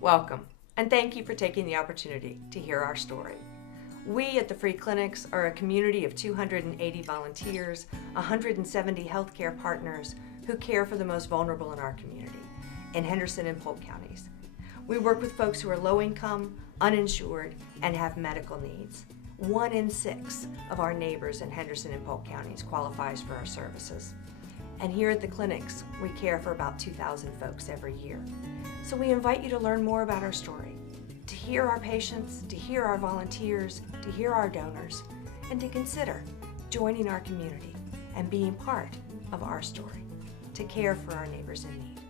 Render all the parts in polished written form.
Welcome, and thank you for taking the opportunity to hear our story. We at the Free Clinics are a community of 280 volunteers, 170 healthcare partners who care for the most vulnerable in our community, in Henderson and Polk counties. We work with folks who are low income, uninsured, and have medical needs. 1 in 6 of our neighbors in Henderson and Polk counties qualifies for our services. And here at the clinics, we care for about 2,000 folks every year. So we invite you to learn more about our story, to hear our patients, to hear our volunteers, to hear our donors, and to consider joining our community and being part of our story, to care for our neighbors in need.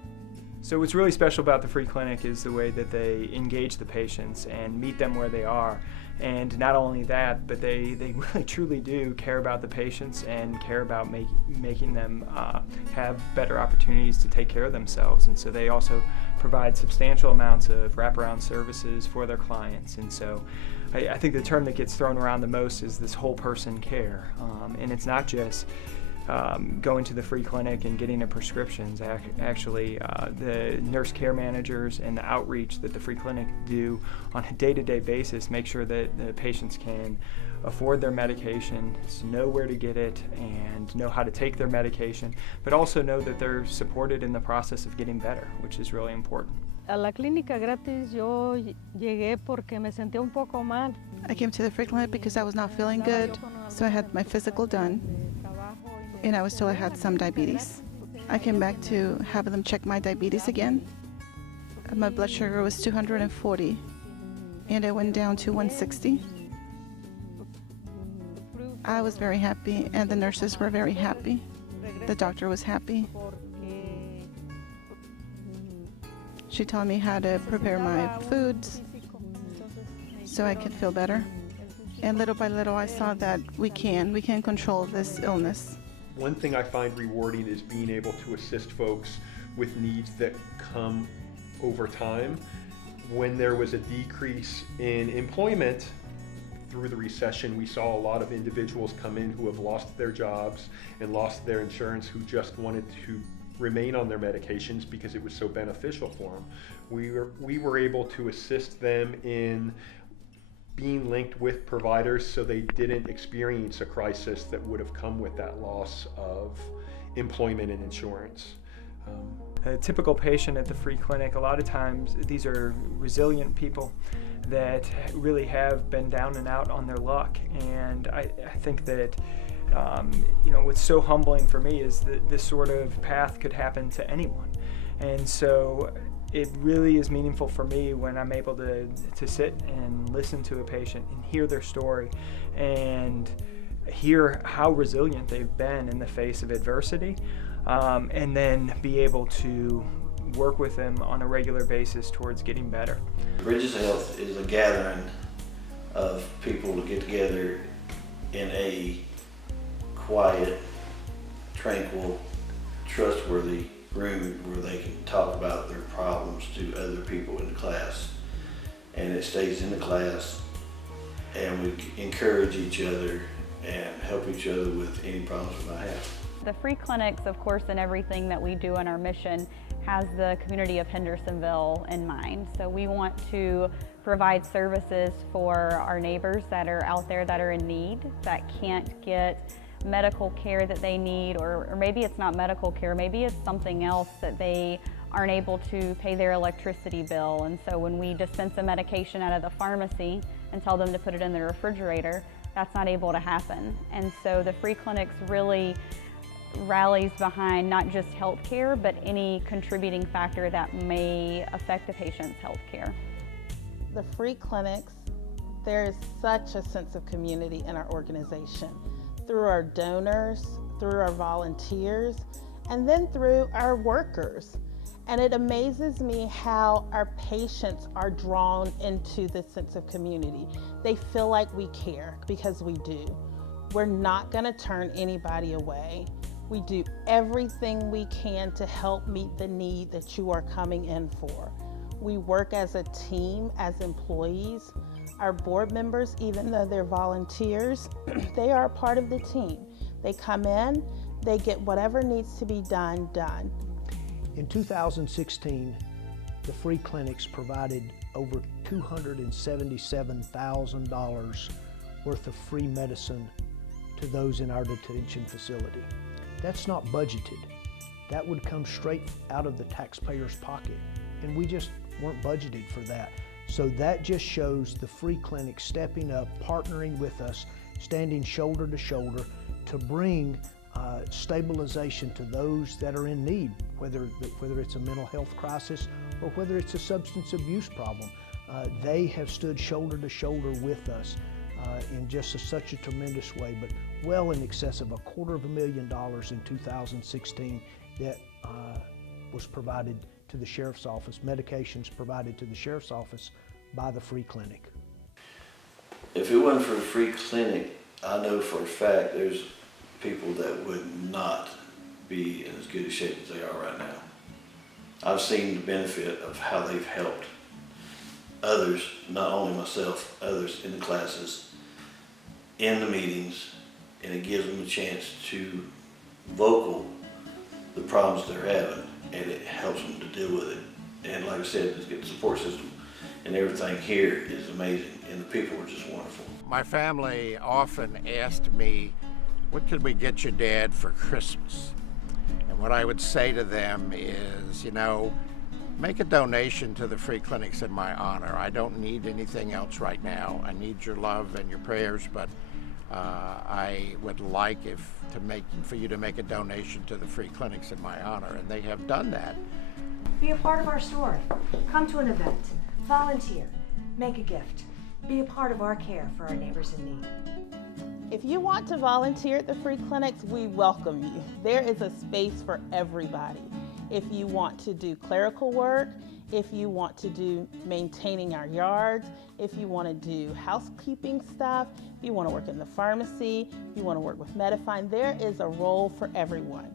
So what's really special about the Free Clinic is the way that they engage the patients and meet them where they are. And not only that, but they really truly do care about the patients and care about making them have better opportunities to take care of themselves. And so they also provide substantial amounts of wraparound services for their clients. And so I think the term that gets thrown around the most is this whole person care. And it's not just going to the Free Clinic and getting a prescriptions. Actually, the nurse care managers and the outreach that the Free Clinic do on a day-to-day basis make sure that the patients can afford their medication, know where to get it, and know how to take their medication, but also know that they're supported in the process of getting better, which is really important. A la clínica gratis yo llegué porque me sentía un poco mal. I came to the Free Clinic because I was not feeling good, so I had my physical done, and I was told I had some diabetes. I came back to have them check my diabetes again. My blood sugar was 240, and it went down to 160. I was very happy, and the nurses were very happy. The doctor was happy. She taught me how to prepare my foods so I could feel better. And little by little, I saw that we can control this illness. One thing I find rewarding is being able to assist folks with needs that come over time. When there was a decrease in employment through the recession, we saw a lot of individuals come in who have lost their jobs and lost their insurance, who just wanted to remain on their medications because it was so beneficial for them. We were able to assist them in being linked with providers so they didn't experience a crisis that would have come with that loss of employment and insurance. A typical patient at the Free Clinic, a lot of times these are resilient people that really have been down and out on their luck. And I think that what's so humbling for me is that this sort of path could happen to anyone. And so it really is meaningful for me when I'm able to sit and listen to a patient and hear their story and hear how resilient they've been in the face of adversity, and then be able to work with them on a regular basis towards getting better. Bridges of Health is a gathering of people to get together in a quiet, tranquil, trustworthy room where they can talk about their problems to other people in the class. And it stays in the class, and we encourage each other and help each other with any problems we might have. The Free Clinics, of course, and everything that we do in our mission has the community of Hendersonville in mind. So we want to provide services for our neighbors that are out there that are in need, that can't get medical care that they need, or maybe it's not medical care, maybe it's something else that they aren't able to pay their electricity bill. And so when we dispense a medication out of the pharmacy and tell them to put it in the refrigerator, that's not able to happen. And so the Free Clinics really rallies behind not just health care, but any contributing factor that may affect a patient's health care. The Free Clinics, there is such a sense of community in our organization, through our donors, through our volunteers, and then through our workers. And it amazes me how our patients are drawn into this sense of community. They feel like we care because we do. We're not gonna turn anybody away. We do everything we can to help meet the need that you are coming in for. We work as a team, as employees. Our board members, even though they're volunteers, they are a part of the team. They come in, they get whatever needs to be done. In 2016, the free clinics provided over $277,000 worth of free medicine to those in our detention facility. That's not budgeted. That would come straight out of the taxpayer's pocket, and we just weren't budgeted for that. So that just shows the free clinic stepping up, partnering with us, standing shoulder to shoulder to bring stabilization to those that are in need, whether it's a mental health crisis or whether it's a substance abuse problem. They have stood shoulder to shoulder with us in just such a tremendous way, but well in excess of $250,000 in 2016 that was provided to the Sheriff's Office, medications provided to the Sheriff's Office by the free clinic. If it wasn't for the free clinic, I know for a fact there's people that would not be in as good a shape as they are right now. I've seen the benefit of how they've helped others, not only myself, others in the classes, in the meetings, and it gives them a chance to vocal the problems they're having, and it helps them to deal with it. And like I said, the support system and everything here is amazing, and the people are just wonderful. My family often asked me, what could we get your dad for Christmas? And what I would say to them is, you know, make a donation to the free clinics in my honor. I don't need anything else right now. I need your love and your prayers, but I would like for you to make a donation to the free clinics in my honor, and they have done that. Be a part of our story. Come to an event. Volunteer. Make a gift. Be a part of our care for our neighbors in need. If you want to volunteer at the free clinics, we welcome you. There is a space for everybody. If you want to do clerical work, if you want to do maintaining our yards, if you want to do housekeeping stuff, if you want to work in the pharmacy, if you want to work with Medifine, there is a role for everyone.